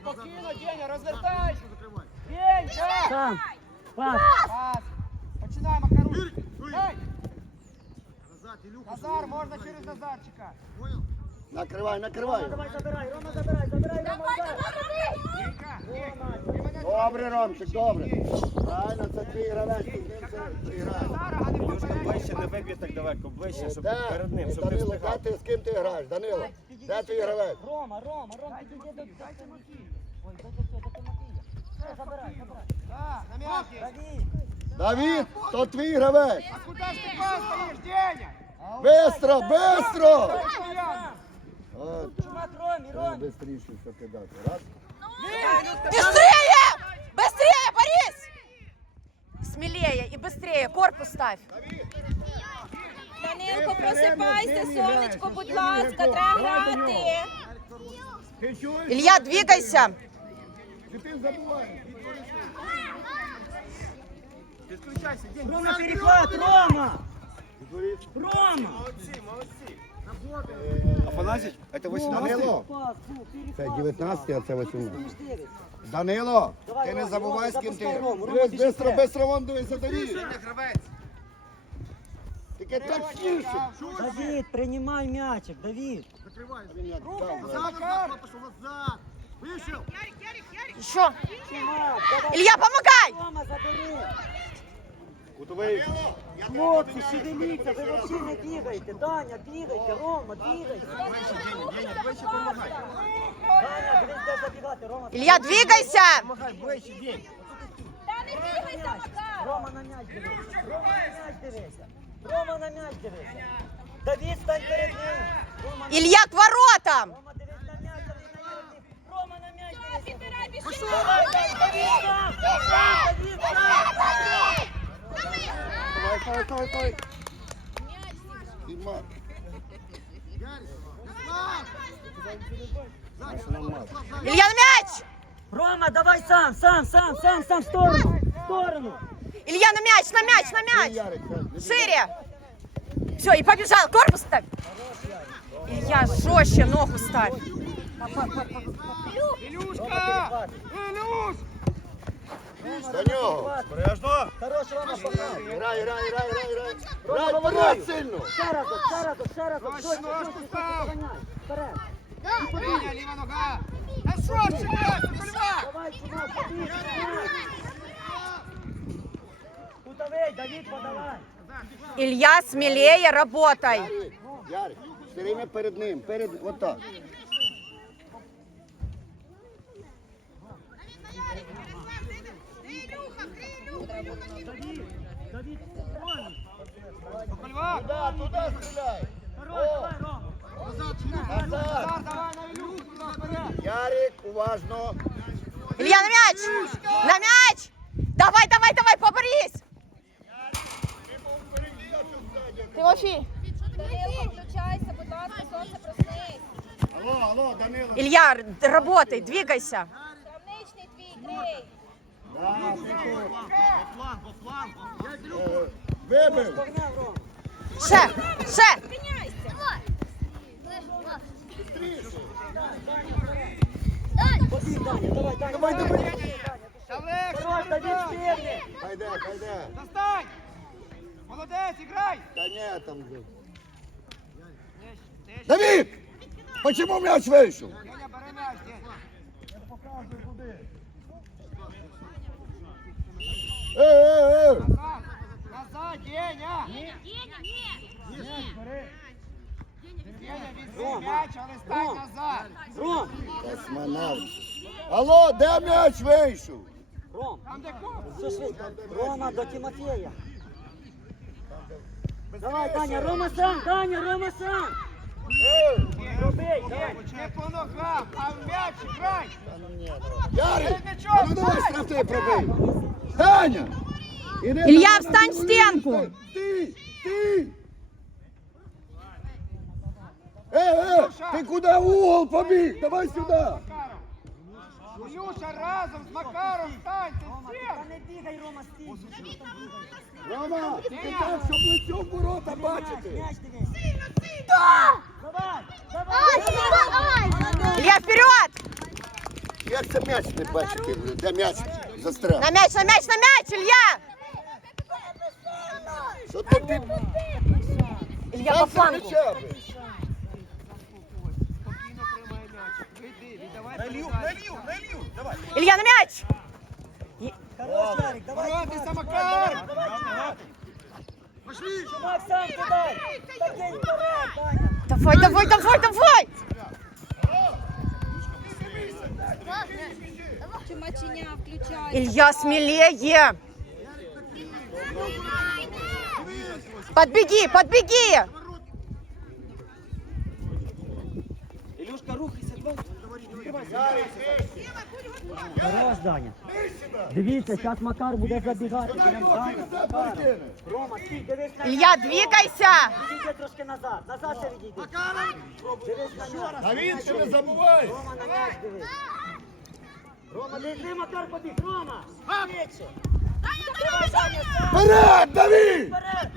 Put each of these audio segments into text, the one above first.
Спокійно, Деня, розвертай. Сам. Пас. Пас. Починай, Макаруш. Ей! Назар, можна через Назарчика. Накривай, накривай. Давай забирай, Рома забирай, забирай, Рома удар. Добре, Ромчик, добре. Правильно, це твій гравець, ти граєш. Ближче не виб'є так далеко, ближче, щоб перед ним, щоб ти встигав. ти, з ким ти граєш? Данило, де твій гравець? Рома, Рома, Рома, підійди до до Тимофія. Ой, до до до Тимофія. Все, забирай, забирай. Да, на м'яч. Давид. Давід, то твій гравець. А куди ж ти пас стоїш, Деня? Бистро, бистро! Стоян. От, Чумак Ромі, треба Ромі. бистріше все кидати. Раз. Быстрее! Быстрее, Борис! Смелее и быстрее. Корпус ставь. Данилко, просипайся, сонечко, будь ласка, треба грати. Двигайся. Чи ти забуваєш? Підключайся, День. Рома, перехват, Рома. Рома. Молодці, молодці. Афанасіч, це 18 Данило, це 19, а це 18. Данило, ти не забувай, з ким ти. бистро, бистро, вон дивися, Давід. Гравець. Тільки точніше. Давид, принимай мячик, Давид. Він як там, Макар. Еще. Чумак, давай. Илья, помогай! Рома, забери. Кутовий. Хлопці, шевеліться, ви вообще не бігаєте. Даня, бігайте, Рома, бігайте. Даня, дивись, забігати, Рома. Илья, двигайся! Помагай, ближче, День. Та не бігайся, Макар. Рома на м'яч дивися. Рома на м'яч дивися. Рома на м'яч дивися. Давид, стань перед ним. Рома, на- Илья, к воротам! Рома, дивись на м'яч, а ти стань перед ним. Рома на м'яч дивися. Підбирай, біжи. Давай, дай, Давид, сам, сам, Давид, сам. Давай, давай, давай, давай. Дімар. Илья, на мяч! Рома, давай сам, сам, сам, сам, сам, в сторону, в сторону. Илья, на мяч, на мяч, на мяч! Ярик, так, Шире! Все, и побежал. Корпус ставь! Илья, жестче ногу ставь. Ілюшка! Ілюш! До нього. Бережно. Хорош, Рома, погнал. Грай, грай, грай, грай, грай. Рома, Грай вперед сильно. Ще разок, ще разок, ще разок. Ось Швидше, ножку став. Вперед. Деня, ліва нога. Та що ж чекаєш, Кульва? Давай, чувак, побіг. Кутовий, Давид, подавай. Илья, смелее работай. Ярик, все время перед ним, перед, вот так. Туда, туда стреляй. Ярик, уважно. Илья, на мяч! На мяч! Давай, давай, давай, поборись! Тимофей. Данилко, включайся, будь ласка, сонце проснись. Алло, алло, Данило. Илья, работай, двигайся. Травничний твій, крий. Да. Фланг, по флангу. Е, Вибив. Погнав, Рома. Ще, ще. Зупиняйся. Побіг, Даня, давай, Даня. Давай, давай. Встигни. Хайде, хайде. Достань! Молодець, іграй! Та ні, там. же. Давид! Почему мяч вийшов? Деня, бери м'яч, Деня. Е, е, е. Назад! Назад, Деня! Деня, візьми м'яч, але стань назад! Ром, Космонавт. Алло, де м'яч вийшов? Ром, Там де швидко. Рома до Тимофея. Давай, Даня, Рома сам, Даня, Рома сам. Робей, Даня. Не по ногам, а в м'яч грай! Ярик, а ну давай штрафи пробий. Таня! Іди на- встань в стінку. Ти, ти! Е, е, ти куди в угол побіг? Давай сюди. Ілюша, разом з Макаром станьте Та всі! не бігай, Рома, стій. Рома, ти так, щоб лицьом ворота бачити. М'яч дивись. Давай, давай. Илья, вперед! як це м'яч не бачите, де м'яч застряг? На мяч, на мяч, на мяч, Илья! Що ти? Илья по флангу. м'яча, блін. Налью, налью, налью. Давай. Илья, на мяч! Хорош, Ярик, давай. Боротися, Макар! Чумак сам туди. Та кинь вперед, Таня. Давай, давай, давай, давай! Включай. Илья, смелее! Подбеги, подбеги! Ілюшка, рухайся. Хорош, Даня. Дивіться, зараз Макар буде забігати. Рома, стій, дивись на! Відійди трошки назад. Назад ще відійди. Дивись на м'яч. А він ще не забувай. Рома на м'яч дивись. Рома, не йди, Макар побіг. Рома! Швидше. Давай, Даня, сам. Вперед, Давид! Вперед.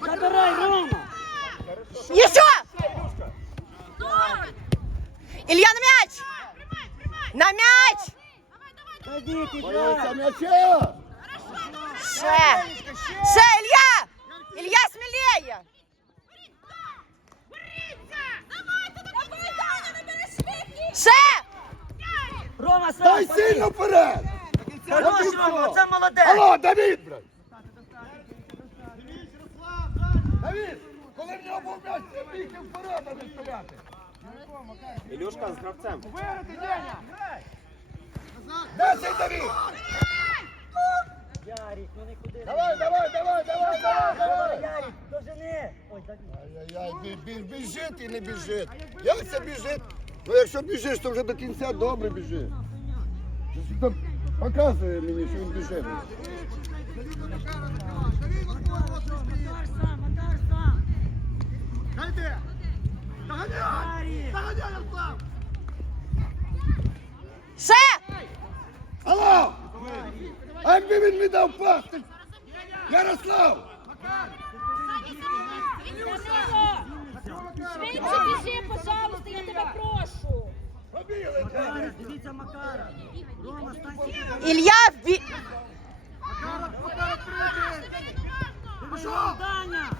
Забирай, Рома. Еще! Илья, на мяч! На мяч! Ігор. м'яча! Ше! Ше, Илья! Илья, смелее! Ше! Рома, сам. Дай сильно вперед! Хорош, Рома, це молодець. Алло, Давид, блядь! Давид, коли в нього був м'яч, ти бігти вперед, а не стріляти. Ілюшка з гравцем. Виграти, Деня! Десять, Давид! Ярик, ну не куди. Давай, давай, давай, давай, давай, давай! Ярик, дожени. Ой, Ай-яй-яй, бі- бі- біжить і не біжить. Як це біжить? Ну якщо біжиш, то вже до кінця добре біжи. Що ж там Показує мені, що він біжить. Дайте! Доганяй! Доганяй, Ярослав! Ше! Алло! А якби він не дав пас? ти- Ярослав! Швидше біжи, пожалуйста, я тебе прошу. Побігли! Ярик, дивіться Макара. Рома, стань сюди. Илья, вби- Пішов, Даня. Рома, побіг. Побіг.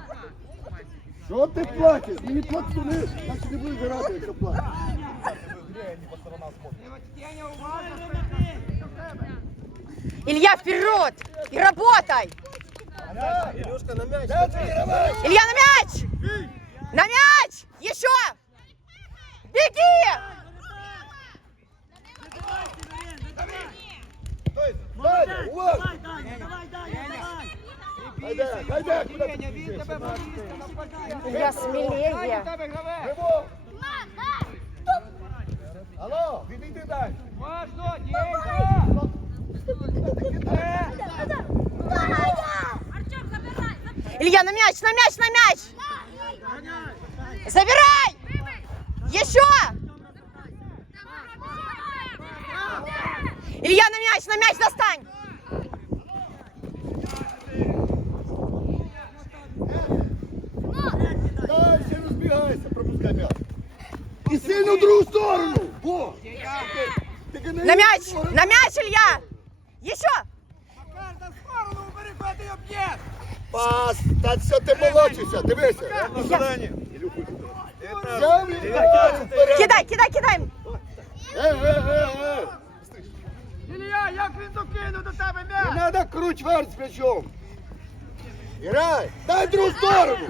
Що ти плачеш? Мені плачу не, значить не будеш грати, якщо плачеш. Деня, уважно! Илья, вперед! И работай! Ілюшка на м'яч. Де твій гравець? Илья, на мяч! На мяч! Еще! Беги! Стой, Даня, уважно! Давай, Даня, давай, Даня, давай. Хайде, хайде, куди ти Деня, він біжиш? тебе повісти навпаки! Илья, Хай смелее! у тебе гравець! Живо! Алло, відійди далі. Важно, Денька! Илья, на мяч, на мяч, на мяч! Забирай! Еще! Илья, на мяч, на мяч достань! Розбігайся, пропускай м'яч. І сильно в другу сторону. Во! Тільки не На мяч! сторону. На мяч, Илья! Еще! Макар, на сторону убери, куди ти його б'єш! Пас, та все ти молодшися, дивися. На зелені. Взяв і вперед, вперед. Кидай, кидай, кидай! Е, е, е, е. Ілля, як він докинув до тебе Не м'яч? треба круть вверх з м'ячом. Грай, дай в другу сторону.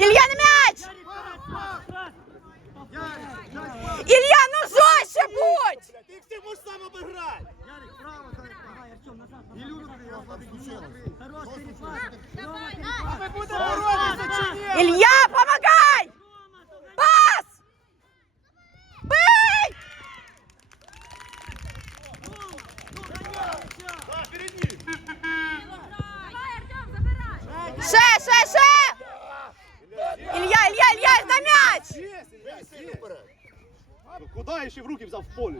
Ілья на м'яч! Ілья, ну жорстче будь! Ти всіх можеш сам обіграти! Ярик, право, Илья, помогай! Пас! Бей! Шесть! Туди ще в руки взяв в полі.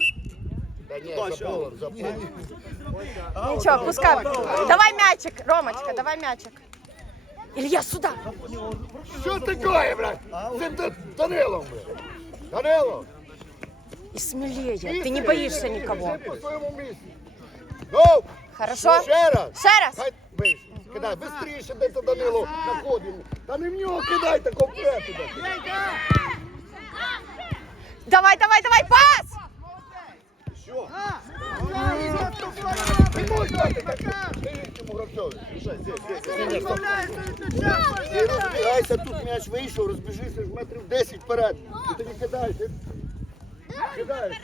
Та ні, Хто за що? полем, за полем. Нічого, пускай. Давай м'ячик, Ромочка, давай м'ячик. Илья, сюда. Що таке, блядь? Це Д- Данило, блядь. Данило. И смелее, ты не боишься никого. Ти по своєму місці. Гоу! Хорошо? Ще раз. Ще раз. Хай вийшов. Кидай, быстріше, де це Данило находимо. Та не в нього кидай такого вперед. Давай, давай, давай, пас! Не. Ти розбігайся, тут м'яч вийшов, розбіжися ж метрів 10 вперед. І тоді кидай. Ти... Кидаєш.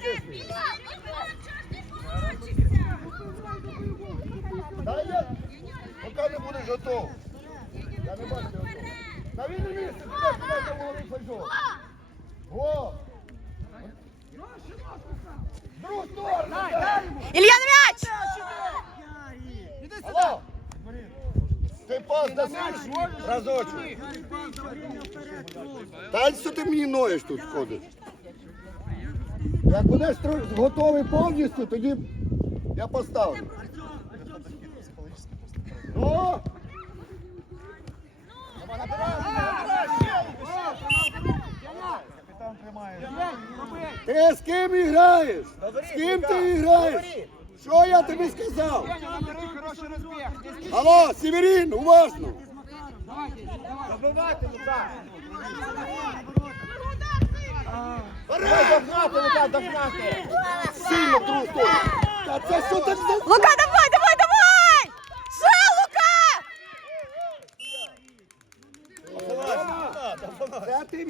Та не будеш готов. Я не бачу готов. На вільне місце, головний фальшов. Во! Другу Илья на мяч! Алло! Ти пас дасиш? Разочок. Та що ти мені ноєш тут ходиш? Як будеш готовий повністю, тоді я поставлю. Ну! Ти з ким граєш? З ким ти граєш? Що я тобі сказав? Здесь Алло, Северин, уважно! Забивайте, Лука. Догнати, Лука, догнати! Сильно в другу сторону! Та це що так за... Лука, давай! Ша, Лука!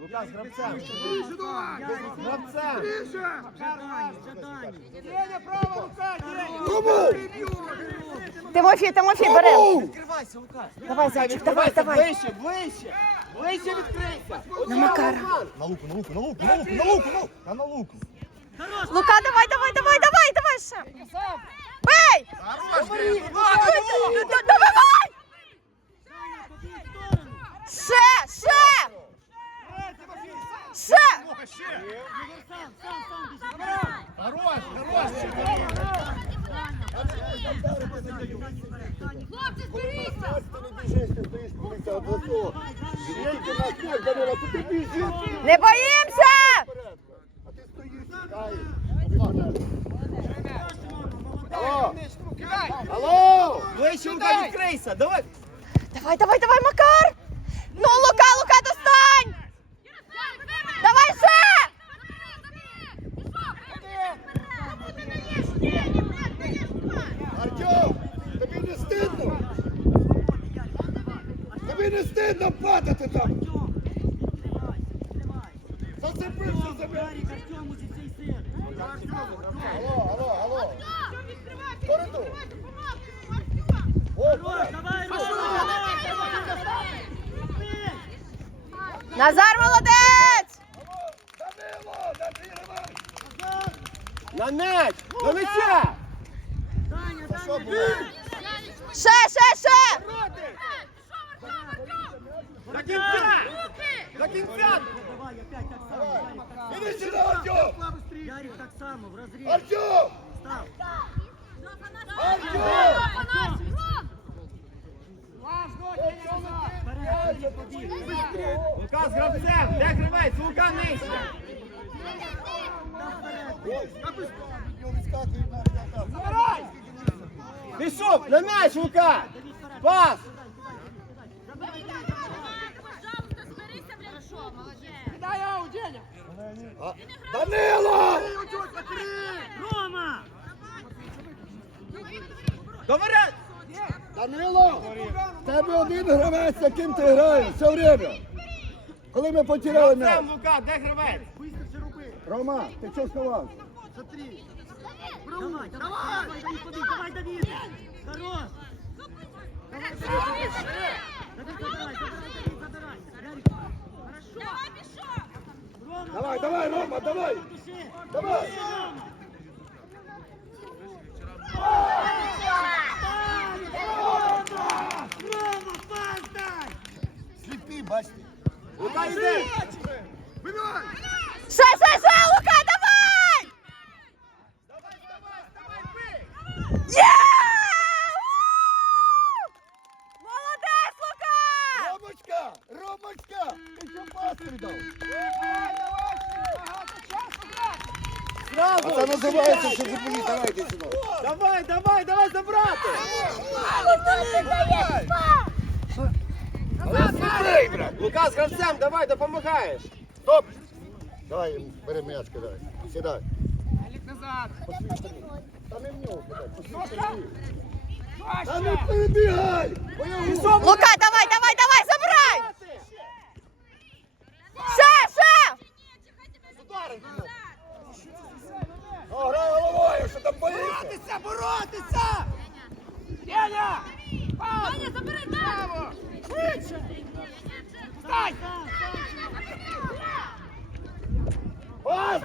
Лука з гравцем. Гравцем. Деня, право, рука. Кому? Тимофій, Тимофій, бери. Кому? Давай, зайчик, давай, давай. Ближче, ближче. Ближче відкрийся. На Макара. На луку, на луку, на луку, на луку, на луку, на луку. Та на луку. Лука, давай, давай, давай, давай, давай ще. Бей! Д- Добивай! Ще, ще! Ще! Хорош, хорош. Коли на связь, ти не біжиш, ти стоїш поліця обласного. І тільки на связь, Данила, то ти біжиш Не боїмся! вперед. А ти стоїш, чекаєш. Алло, Кидай. алло! Ближче, Лука, відкрийся. Давай. Давай, давай, давай, Макар! Ну, Лука, Лука, достань! Давай ще! Артем, тобі не стидно? Стидно падати там? Зацепився за мене. Алло, алло, алло. Коридор. О, Назар молодець! Данило, Данило! На м'яч. До м'яча. Що було? Ще, ще, ще! До кінця. До кінця. Іди сюди, Артем! Ярик так само, в розріз. Артем! Артем! Деня, назад. Лука з гравцем. Де гравець? Лука нижче. Пішов. На м'яч, Лука. Пас. Кидай аут, Деня. А, Данило! Рома! Доверяй. Данило! в Тебе один гравець, яким ти граєш все время. Коли ми потеряли м'яч. Гравцем, Лука, де гравець? Рома, ти чого сховався? Давай, давай, давай, Давид, побіг, давай, Давид! Хорош! Давай, Давид, забирай, забирай, забирай! Ярик, хорошо! Рома, Давай, давай, Рома, давай! Давай! Рома, пас дай! Сліпі, бачите? Лука йде! Ще, ще, ще, Лука, Але сліпий, брат! Лука з гравцем, давай, допомагаєш! Стоп! Давай, бери м'яч, кидай. Сідай. Елік назад. Та не в нього кидай. Ваще. Та не перебігай! Боягуз! Лука, давай, давай, давай, забирай! Ще, ще! Ну, грай головою, що там боїшся? Боротися, боротися! Деня! Пас! Забери! Швидше!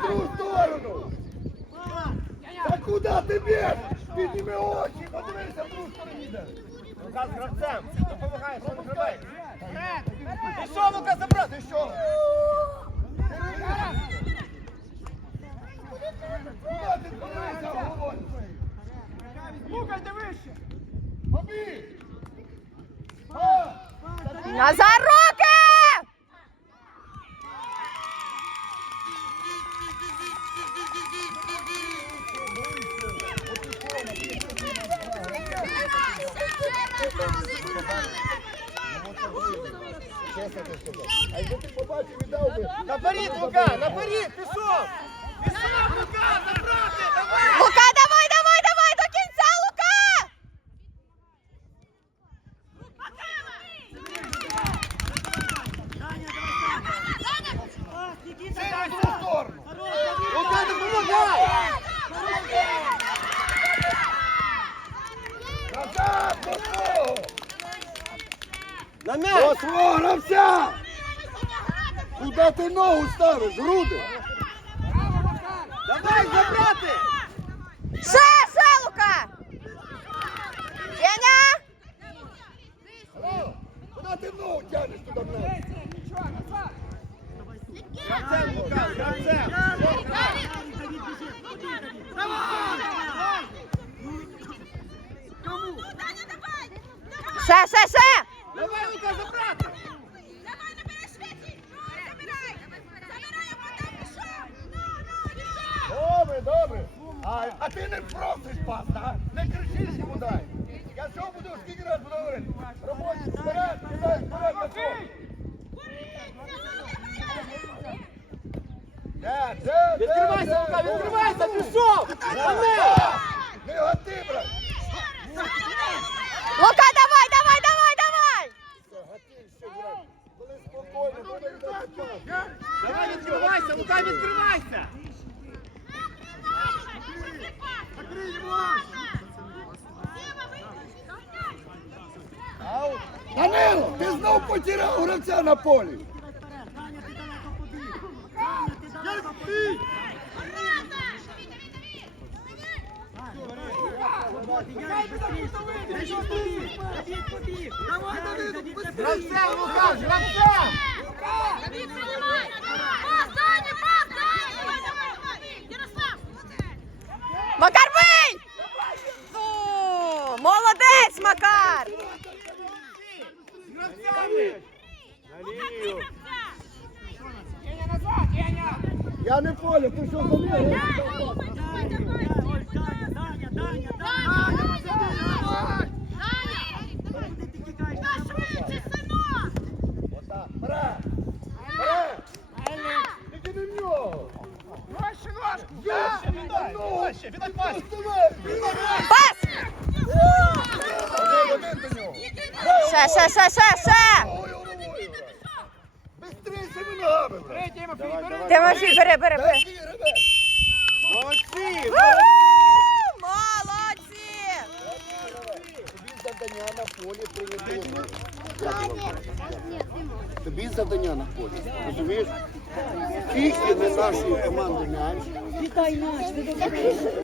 Другу сторону! Та куди ти? Підніми очі, подивися, в другу сторону йде. Лука з гравцем, допомагаєш, що гравець! І що, Лука, забрати? Ти що? Куди ти подивися? Лука, йди вище! Побіг! Назар руки! А якби. Наперед, Лука, наперед, пішов! Пішов, Лука, забрати, давай! Лука, давай, давай, давай, до кінця, Лука! Пас, Нікіта, Сильно в дай! цю сторону. Хорош, Давид, Лука, допомагай! Назад, до свого! На До м'яч! свого гравця! Куди ти ногу ставиш? Груди? Давай, забрати! Ще, ще, Лука! Деня! Алло, Куди ти ногу тянеш туди в нас? Нічого, назад! Гравцем, Лука, з гравцем! Давид, Давид, біжи! Ходи, Давид! Давай! Кому? Таня, давай! Ще, ще, ще! Давай, Лука, забрати! Давай, набирай швидше! Забирай! Забирай, а потім пішов! Ну, ну, пішов! Добре, добре. А, а ти не просиш пас, так? Не кричиш йому дай. Я що буду, скільки раз буду говорити? Робочий, вперед, кидай, вперед, на фон. Де, де, де, Відкривайся, де, Лука, де? Відкривайся, пішов! На м'яч! Не гати, брат. Лука, давай, давай, давай, давай! Гати ще, брат. Коли спокійно, коли віддати пас. Давай, відкривайся, Лука, відкривайся! Ау. Данило, ти знов потеряв гравця на полі. Таня, ти далеко побіг! Таня, ти далеко побіг! Давид побіг! Давид побіг! Давай, Давид, Давид, Ярослав! Макар бий! Молодець, Макар! Я не полю, ти що за пас! Пас! Один, один до нього! Ще, ще, ще, ще, ще! Головою, головою! Бистріше цими ногами, брат! Бери, Тимофій, бери! Бери, бери, бери. Дай ребят! Молодці! Молодці! Тобі завдання на полі приготовлено. Тобі завдання на полі. Розумієш? Тільки не нашої команди м'яч.